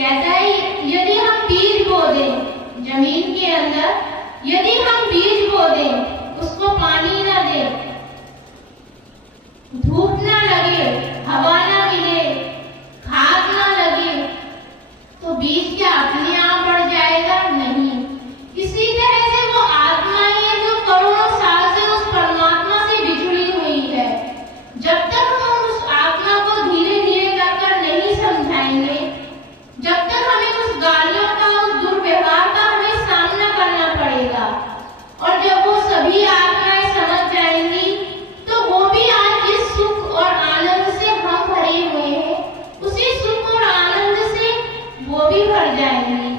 कहता है यदि हम बीज बो दें जमीन के अंदर, यदि हम बीज बो दें, उसको पानी ना दें, धूप ना लगे, हवा ना मिले, खाद ना लगे, तो बीज क्या अपने आप बढ़ जाएगा? नहीं। इसी तरह से वो आत्माएं जो करोड़ों साल से उस परमात्मा से बिछड़ी हुई है, जब तक हम उस आत्मा को धीरे धीरे कर नहीं समझाएंगे, जब तक हमें उस गालियों का, उस दुर्व्यवहार का हमें सामना करना पड़ेगा। और जब वो सभी आत्माएं समझ जाएंगी तो वो भी आज जिस सुख और आनंद से हम भरे हुए हैं, उसी सुख और आनंद से वो भी भर जाएंगी।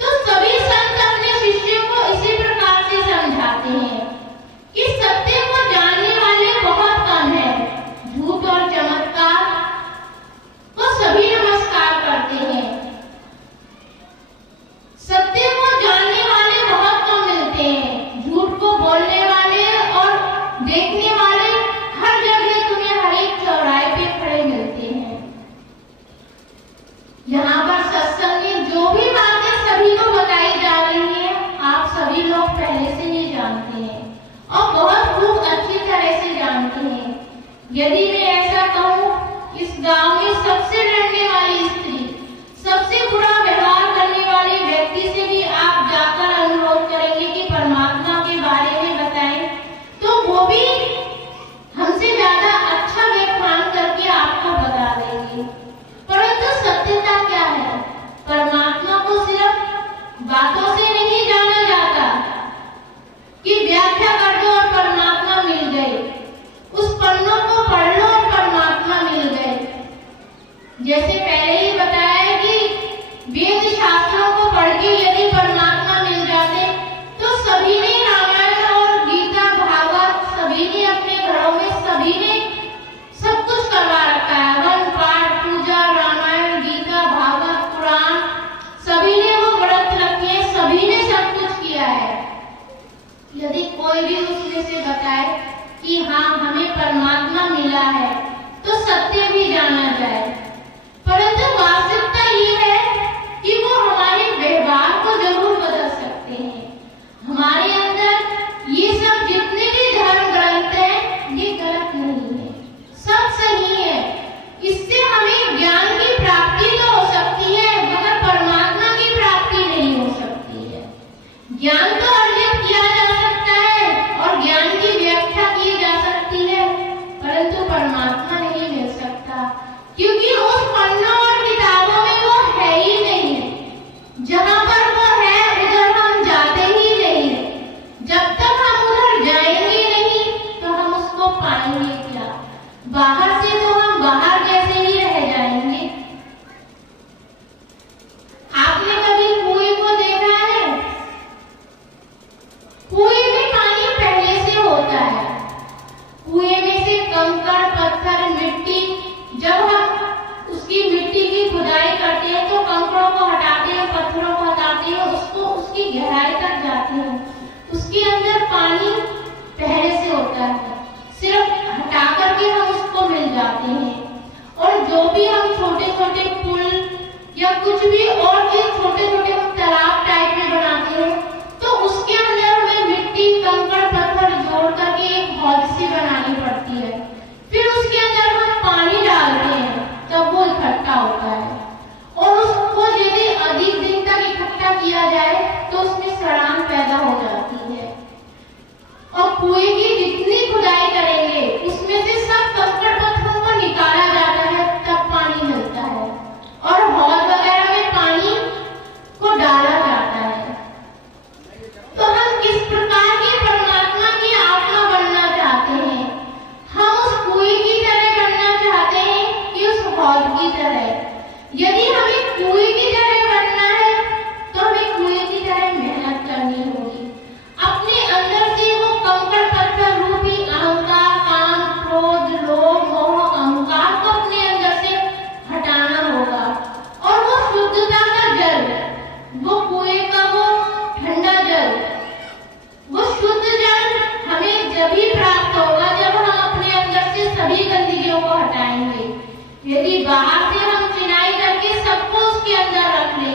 तो सभी संत अपने शिष्यों को इसी प्रकार से समझाते हैं कि सत्य को जानने वाले बहुत कम हैं। झूठ और चमत्कार को सभी नमस्कार करते हैं। सत्य को जानने वाले बहुत कम मिलते हैं। झूठ को बोलने वाले और देखने वाले हर जगह तुम्हें हर एक चौराहे पे खड़े मिलते हैं। यहाँ पर सत्संग में जो भी बातें सभी को बताई जा रही है, आप सभी लोग पहले से ही जानते हैं और बहुत खूब अच्छी तरह से जानते हैं। यदि मैं ऐसा कहूँ, इस गांव में सबसे डरने वाली स्त्री, सबसे बुरा व्यवहार करने वाले व्यक्ति से भी आप जाकर अनुरोध करेंगे कि परमात्मा के बारे में बताएं, तो वो भी हमसे ज्यादा अच्छा व्याख्यान करके आपको बता देंगे। परंतु सत्यता क्या है? परमात्मा को सिर्फ बातों से नहीं जाना जाता कि व्याख्या कर दो और परमात्मा मिल गए, उस पन्नों को पढ़ लो और परमात्मा मिल गए। जैसे पहले ही बताया है कि वेद शास्त्रों को पढ़ के यदि परमात्मा मिल जाते, तो सभी ने रामायण और गीता, भागवत सभी ने अपने घरों में सभी ने सब कुछ करवा रखा है। वन पाठ, पूजा, रामायण, गीता, भागवत, पुराण सभी ने वो व्रत रखे, सभी ने सब कुछ किया है। यदि कोई भी उसमें से बताए कि हाँ हमें परमात्मा मिला है, तो सत्य भी जाना जाए। परंतु वास्तविकता ये है कि वो हमारे व्यवहार को जरूर बदल सकते हैं। हमारे अंदर ये सब जितने भी धर्म ग्रंथ हैं, ये गलत नहीं है, सब सही है। इससे हमें ज्ञान की प्राप्ति तो हो सकती है, मगर परमात्मा की प्राप्ति नहीं हो सकती है। ज्ञान तो अर्जित किया जा सकता है और ज्ञान की व्याख्या की जा सकती है, परंतु परमात्मा नहीं मिल सकता, क्योंकि उस पन्नों और किताबों में वो है ही नहीं। जहाँ पर वो है उधर हम जाते ही नहीं। जब तक हम उधर जाएंगे नहीं तो हम उसको पाएंगे क्या? बाहर से तो हम बाहर जैसे ही रह जाएंगे। आपने कभी कुएं को देखा है? कुएं में पानी पहले से होता है। कुएं में से कंकड़, पत्थर, मिट्टी, जब हम उसकी मिट्टी की खुदाई करते हैं तो कंकड़ों को हटाते हैं, पत्थरों को हटाते हैं, उसको उसकी गहराई तक जाते हैं। उसके अंदर पानी पहले से होता है, सिर्फ हटा करके हम उसको मिल जाते हैं। और जो भी हम छोटे छोटे पुल या कुछ भी और भी छोटे छोटे हम तालाब टाइप में बनाते हैं, तो उसके अंदर हमें मिट्टी, कंकड़, पत्थर जोड़ करके एक हौद सी बनानी पड़ती है। फिर उसके अंदर हम पानी डालते हैं, तब वो इकट्ठा होता है। और उसको यदि अधिक दिन तक इकट्ठा किया जाए तो उसमें सड़ान पैदा हो जाती है। और कुएं की जितनी खुदाई करेंगे उसमें से सब कंकड़ पत्थरों को निकाला जाता है, तब पानी मिलता है और हौद वगैरह में पानी को डाला जाता है। तो हम किस प्रकार के परमात्मा की आत्मा बनना चाहते हैं? हम उस कुएं की तरह बनना चाहते हैं कि उस हौद की तरह? यदि हमें कुएं की तरह बनना है तो हमें कुएं की तरह मेहनत करनी होगी। अपने अंदर से वो कंकड़ पत्थर रूपी अहंकार, काम, क्रोध, लोभ, मोह, अहंकार को अपने अंदर से हटाना होगा। और वो शुद्धता का जल, वो कुएं का वो ठंडा जल, वो शुद्ध जल हमें जब ही प्राप्त होगा जब हम अपने अंदर से सभी गंदगियों को हटाएंगे। यदि बाहर से हम उसके अंदर रख ले।